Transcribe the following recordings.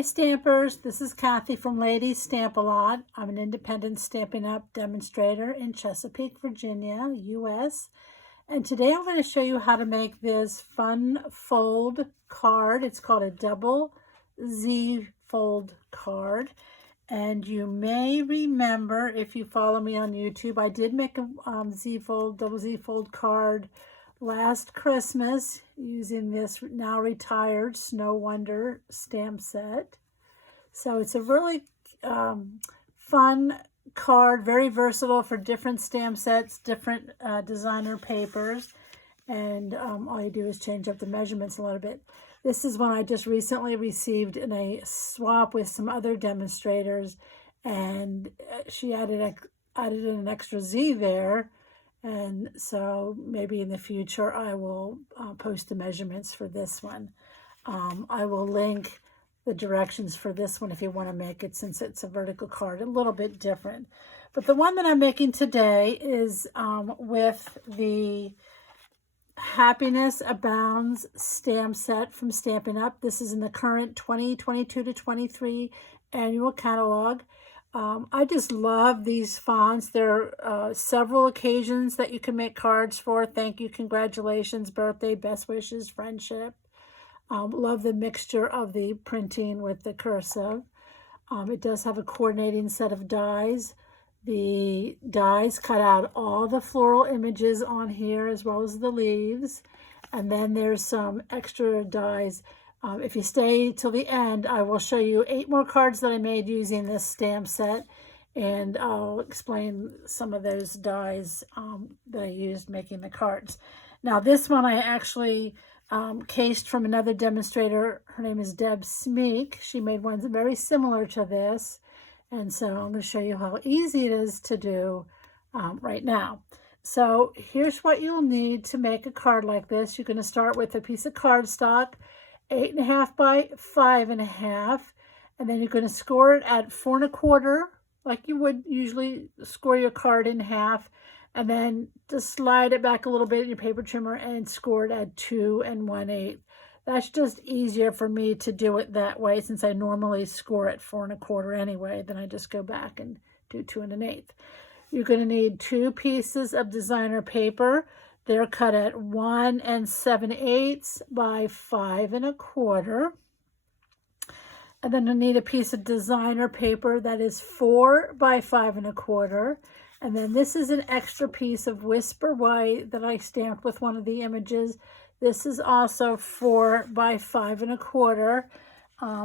Hi Stampers, this is Kathy from Ladies Stamp A Lot. I'm an independent Stampin' Up demonstrator in Chesapeake, Virginia, US. And today I'm going to show you how to make this fun fold card. It's called a double Z fold card. And you may remember, if you follow me on YouTube, I did make a double Z fold card last Christmas using this now retired Snow Wonder stamp set. So it's a really fun card, very versatile for different stamp sets, different designer papers, and all you do is change up the measurements a little bit. This is one I just recently received in a swap with some other demonstrators, and she added in an extra Z there. And so maybe in the future I will post the measurements for this one. I will link the directions for this one if you want to make it, since it's a vertical card, a little bit different. But the one that I'm making today is with the Happiness Abounds stamp set from Stampin' Up. This is in the current 2022 to 23 annual catalog. I just love these fonts. There are several occasions that you can make cards for. Thank you, congratulations, birthday, best wishes, friendship. Love the mixture of the printing with the cursive. It does have a coordinating set of dies. The dies cut out all the floral images on here as well as the leaves. And then there's some extra dies. If you stay till the end, I will show you 8 more cards that I made using this stamp set, and I'll explain some of those dies that I used making the cards. Now this one I actually cased from another demonstrator. Her name is Deb Smeek. She made ones very similar to this, and so I'm going to show you how easy it is to do right now. So here's what you'll need to make a card like this. You're going to start with a piece of cardstock, 8.5 by 5.5, and then you're going to score it at 4 1/4, like you would usually score your card in half, and then just slide it back a little bit in your paper trimmer and score it at 2 1/8. That's just easier for me to do it that way, since I normally score at 4 1/4 anyway. Then I just go back and do 2 1/8. You're going to need 2 pieces of designer paper. They're cut at 1 7/8 by 5 1/4. And then you'll need a piece of designer paper that is 4 by 5 1/4. And then this is an extra piece of Whisper White that I stamped with one of the images. This is also 4 by 5 1/4.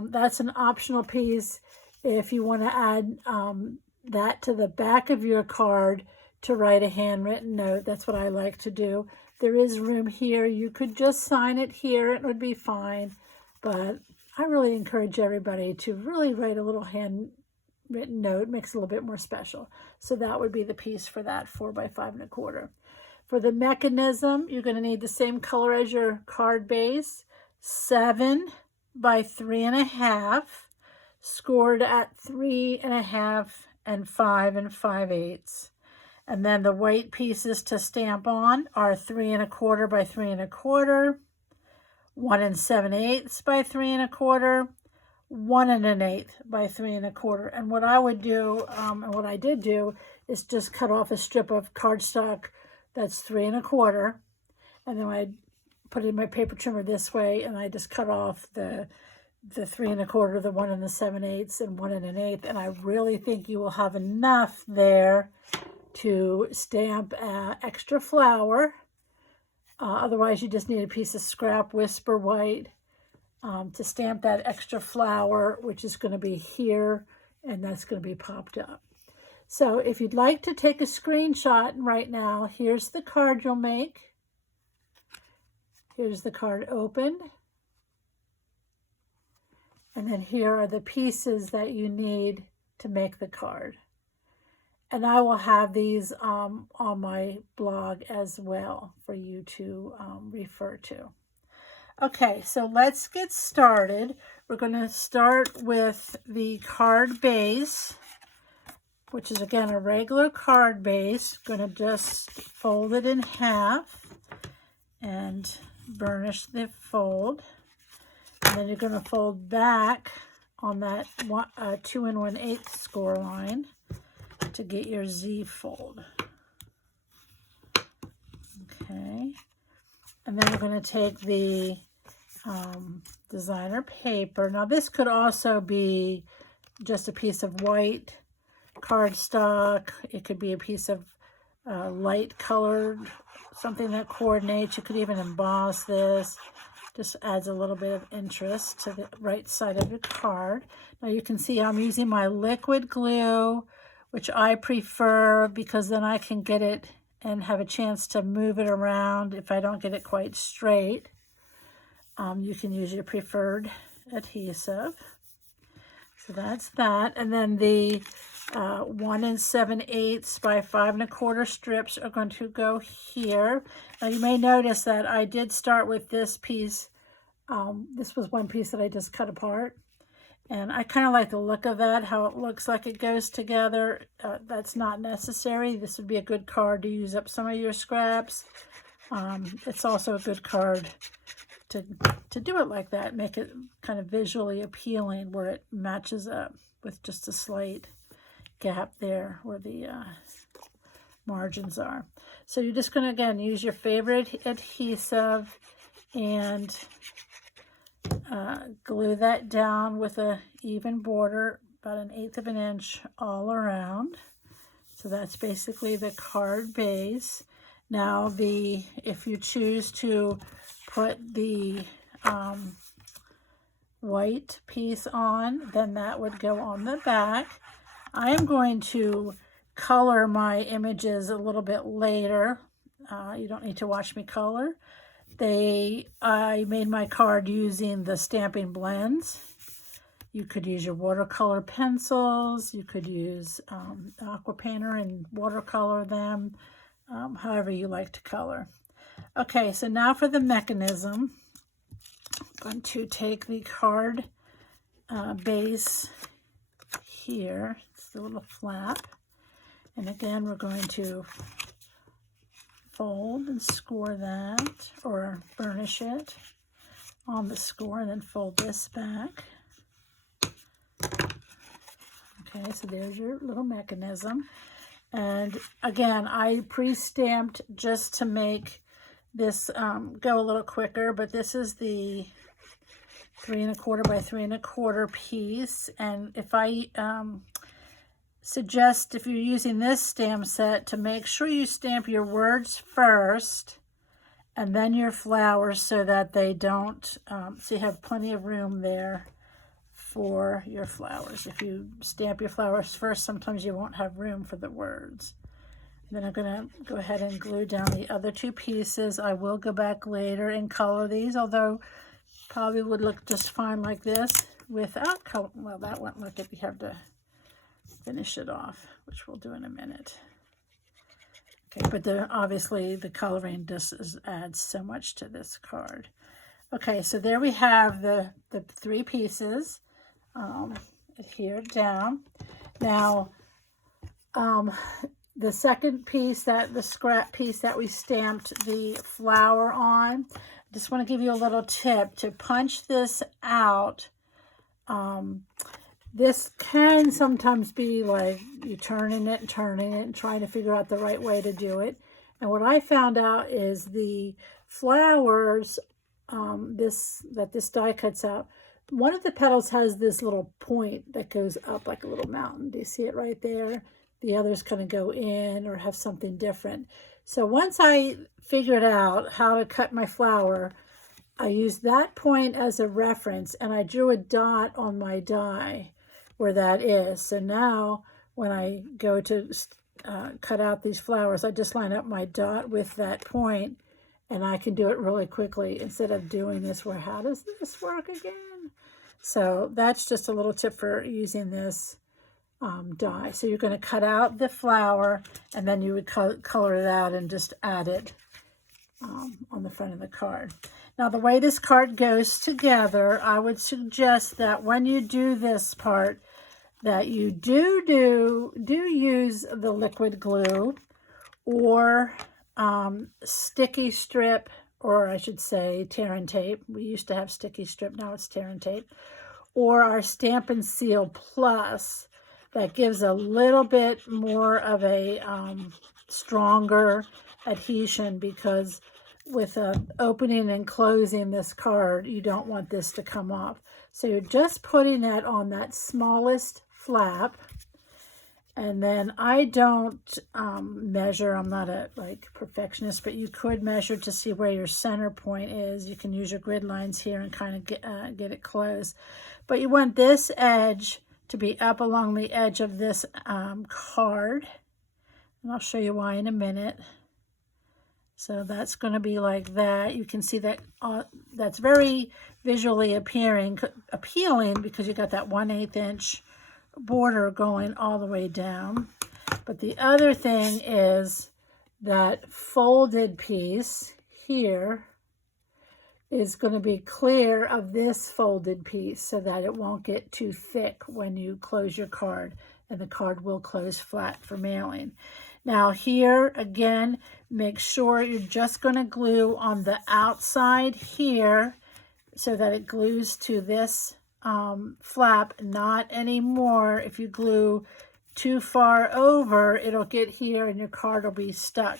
That's an optional piece if you want to add that to the back of your card to write a handwritten note. That's what I like to do. There is room here. You could just sign it here. It would be fine. But I really encourage everybody to really write a little handwritten note. It makes it a little bit more special. So that would be the piece for that 4 by 5 1/4. For the mechanism, you're going to need the same color as your card base, 7 by 3 1/2, scored at 3 1/2 and 5 5/8. And then the white pieces to stamp on are 3 1/4 by 3 1/4, 1 7/8 by 3 1/4, 1 1/8 by 3 1/4. And what I would do, and what I did do, is just cut off a strip of cardstock that's 3 1/4, and then I put it in my paper trimmer this way, and I just cut off the 3 1/4, the 1 7/8, and 1 1/8, and I really think you will have enough there to stamp extra flower. Otherwise, you just need a piece of scrap Whisper White to stamp that extra flower, which is going to be here, and that's going to be popped up. So if you'd like to take a screenshot right now, here's the card you'll make. Here's the card open. And then here are the pieces that you need to make the card. And I will have these on my blog as well for you to refer to. Okay, so let's get started. We're going to start with the card base, which is again a regular card base. Going to just fold it in half and burnish the fold. And then you're going to fold back on that 2 1/8 score line to get your Z fold. Okay, and then we're going to take the designer paper. Now this could also be just a piece of white cardstock. It could be a piece of light colored, something that coordinates. You could even emboss this. Just adds a little bit of interest to the right side of your card. Now you can see I'm using my liquid glue, which I prefer because then I can get it and have a chance to move it around if I don't get it quite straight. You can use your preferred adhesive. So that's that. And then the 1 7/8 by 5 1/4 strips are going to go here. Now you may notice that I did start with this piece. This was one piece that I just cut apart. And I kind of like the look of that, how it looks like it goes together. That's not necessary. This would be a good card to use up some of your scraps. It's also a good card to do it like that, make it kind of visually appealing where it matches up with just a slight gap there where the margins are. So you're just going to, again, use your favorite adhesive and glue that down with a even border, about 1/8 of an inch all around. So that's basically the card base. Now if you choose to put the white piece on, then that would go on the back. I am going to color my images a little bit later. You don't need to watch me color. I made my card using the stamping blends. You could use your watercolor pencils. You could use aqua painter and watercolor them, however you like to color. Okay, so now for the mechanism. I'm going to take the card base here. It's the little flap. And again, we're going to fold and score that, or burnish it on the score, and then fold this back. Okay, so there's your little mechanism. And again, I pre-stamped just to make this go a little quicker, but this is the 3 1/4 by 3 1/4 piece. And if I suggest, if you're using this stamp set, to make sure you stamp your words first and then your flowers so that they don't, so you have plenty of room there for your flowers. If you stamp your flowers first, sometimes you won't have room for the words. Then I'm going to go ahead and glue down the other 2 pieces. I will go back later and color these, although probably would look just fine like this without color. Well, that won't look if you have to finish it off, which we'll do in a minute. Okay, but obviously the coloring just adds so much to this card. Okay, so there we have the 3 pieces adhered down. Now, the second piece, the scrap piece that we stamped the flower on, I just want to give you a little tip to punch this out. This can sometimes be like you turning it and trying to figure out the right way to do it. And what I found out is the flowers that this die cuts out, one of the petals has this little point that goes up like a little mountain. Do you see it right there? The others kind of go in or have something different. So once I figured out how to cut my flower, I used that point as a reference and I drew a dot on my die where that is. So now when I go to cut out these flowers, I just line up my dot with that point and I can do it really quickly instead of doing this where, how does this work again? So that's just a little tip for using this die. So you're going to cut out the flower and then you would color it out and just add it on the front of the card. Now the way this card goes together, I would suggest that when you do this part, that you do use the liquid glue or sticky strip, or I should say tear and tape. We used to have sticky strip, now it's tear and tape. or our Stampin' Seal Plus that gives a little bit more of a stronger adhesion, because with opening and closing this card, you don't want this to come off. So you're just putting that on that smallest flap. And then I don't measure. I'm not a perfectionist, but you could measure to see where your center point is. You can use your grid lines here and kind of get it close. But you want this edge to be up along the edge of this card. And I'll show you why in a minute. So that's going to be like that. You can see that that's very visually appealing because you got that 1/8 inch border going all the way down. But the other thing is that folded piece here is going to be clear of this folded piece so that it won't get too thick when you close your card, and the card will close flat for mailing. Now here again, make sure you're just going to glue on the outside here so that it glues to this flap, not anymore. If you glue too far over, it'll get here and your card will be stuck.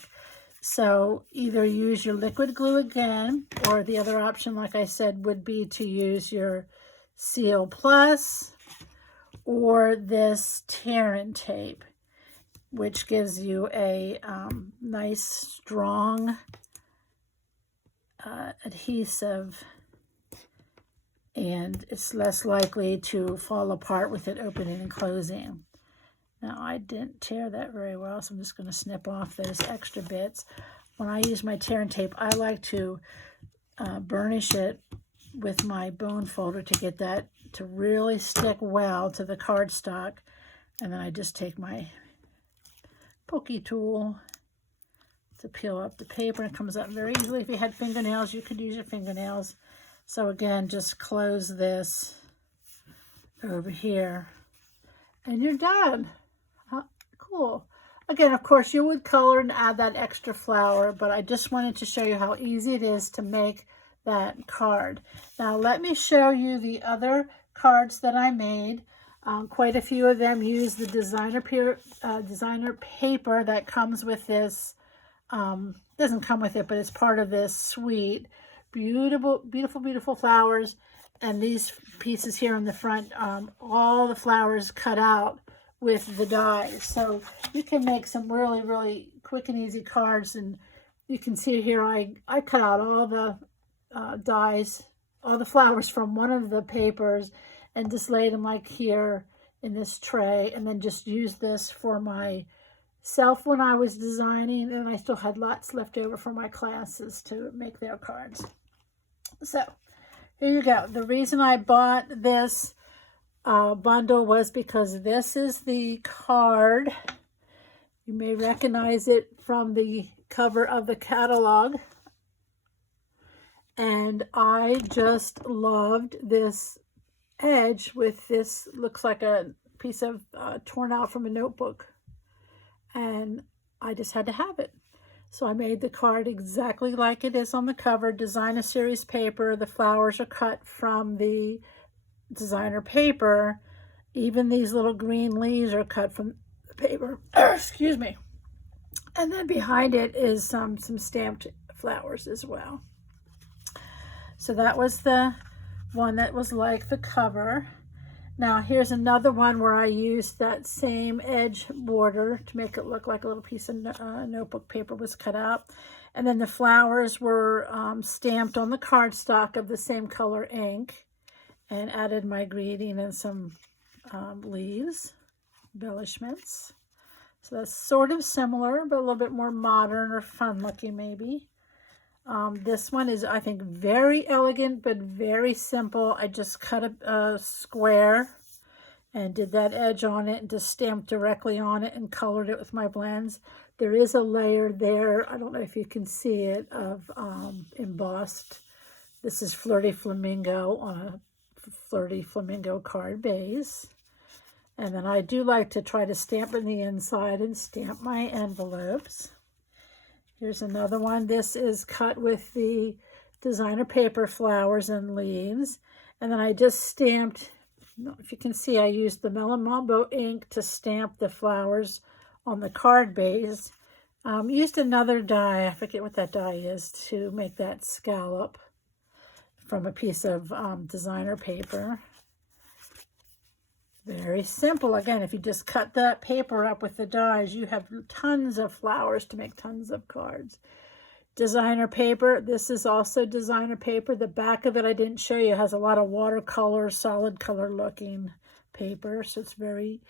So either use your liquid glue again, or the other option, like I said, would be to use your Seal Plus or this tear-in tape, which gives you a nice, strong adhesive, and it's less likely to fall apart with it opening and closing. Now, I didn't tear that very well, so I'm just going to snip off those extra bits. When I use my tear-in tape, I like to burnish it with my bone folder to get that to really stick well to the cardstock. And then I just take my pokey tool to peel up the paper. It comes up very easily. If you had fingernails, you could use your fingernails. So again, just close this over here and you're done. Cool. Again, of course, you would color and add that extra flower, but I just wanted to show you how easy it is to make that card. Now, let me show you the other cards that I made. Quite a few of them use the designer paper that comes with this. Doesn't come with it, but it's part of this suite. Beautiful, beautiful, beautiful flowers. And these pieces here on the front, all the flowers cut out with the dies. So you can make some really, really quick and easy cards. And you can see here, I cut out all the dies, all the flowers from one of the papers and just laid them like here in this tray, and then just used this for myself when I was designing, and I still had lots left over for my classes to make their cards. So here you go. The reason I bought this bundle was because this is the card. You may recognize it from the cover of the catalog. And I just loved this edge with this, looks like a piece of torn out from a notebook. And I just had to have it. So I made the card exactly like it is on the cover, designer series paper. The flowers are cut from the designer paper. Even these little green leaves are cut from the paper. Excuse me. And then behind it is some stamped flowers as well. So that was the one that was like the cover. Now here's another one where I used that same edge border to make it look like a little piece of notebook paper was cut out. And then the flowers were stamped on the cardstock of the same color ink, and added my greeting and some leaves, embellishments. So that's sort of similar, but a little bit more modern or fun looking maybe. This one is, I think, very elegant, but very simple. I just cut a square and did that edge on it and just stamped directly on it and colored it with my blends. There is a layer there, I don't know if you can see it, of embossed. This is Flirty Flamingo on a Flirty Flamingo card base. And then I do like to try to stamp in the inside and stamp my envelopes. Here's another one. This is cut with the designer paper flowers and leaves. And then I just stamped If you can see, I used the Melamombo ink to stamp the flowers on the card base. Used another die, I forget what that die is, to make that scallop from a piece of designer paper. Very simple. Again, if you just cut that paper up with the dies, you have tons of flowers to make tons of cards. Designer paper. This is also designer paper. The back of it I didn't show you. It has a lot of watercolor, solid color looking paper. So it's very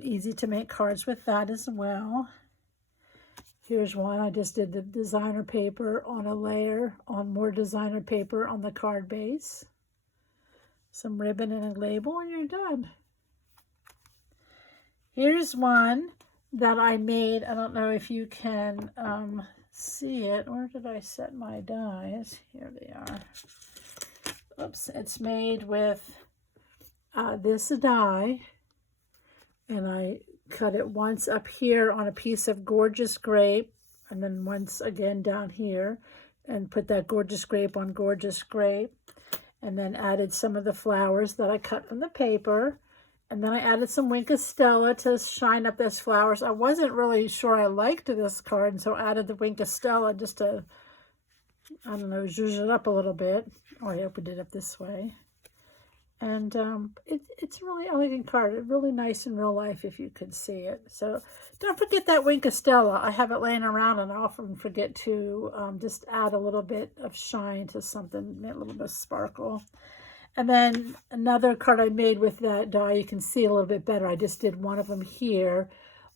easy to make cards with that as well. Here's one. I just did the designer paper on a layer, on more designer paper on the card base. Some ribbon and a label, and you're done. Here's one that I made. I don't know if you can see it. Where did I set my dies? Here they are. Oops. It's made with this die, and I cut it once up here on a piece of gorgeous grape, and then once again down here, and put that gorgeous grape on gorgeous grape. And then added some of the flowers that I cut from the paper. And then I added some Wink Stella to shine up those flowers. I wasn't really sure I liked this card, and so I added the Wink Stella just to, I don't know, zhuzh it up a little bit. Oh, I opened it up this way. And it's a really elegant card. It's really nice in real life if you could see it. So don't forget that Wink Stella. I have it laying around, and I often forget to just add a little bit of shine to something, a little bit of sparkle. And then another card I made with that die, you can see a little bit better. I just did one of them here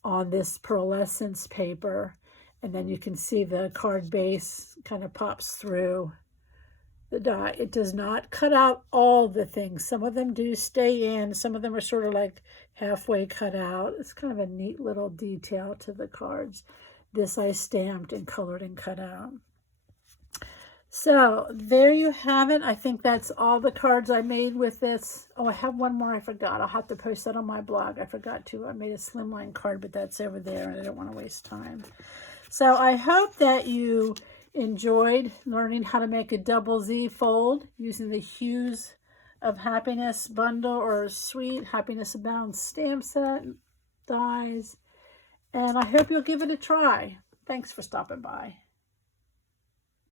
on this pearlescence paper. And then you can see the card base kind of pops through the die. It does not cut out all the things. Some of them do stay in. Some of them are sort of like halfway cut out. It's kind of a neat little detail to the cards. This I stamped and colored and cut out. So there you have it. I think that's all the cards I made with this. Oh, I have one more I forgot. I'll have to post that on my blog. I forgot to. I made a slimline card, but that's over there, and I don't want to waste time. So I hope that you enjoyed learning how to make a double Z fold using the Hues of Happiness bundle or Sweet Happiness Abounds stamp set, dies, and I hope you'll give it a try. Thanks for stopping by.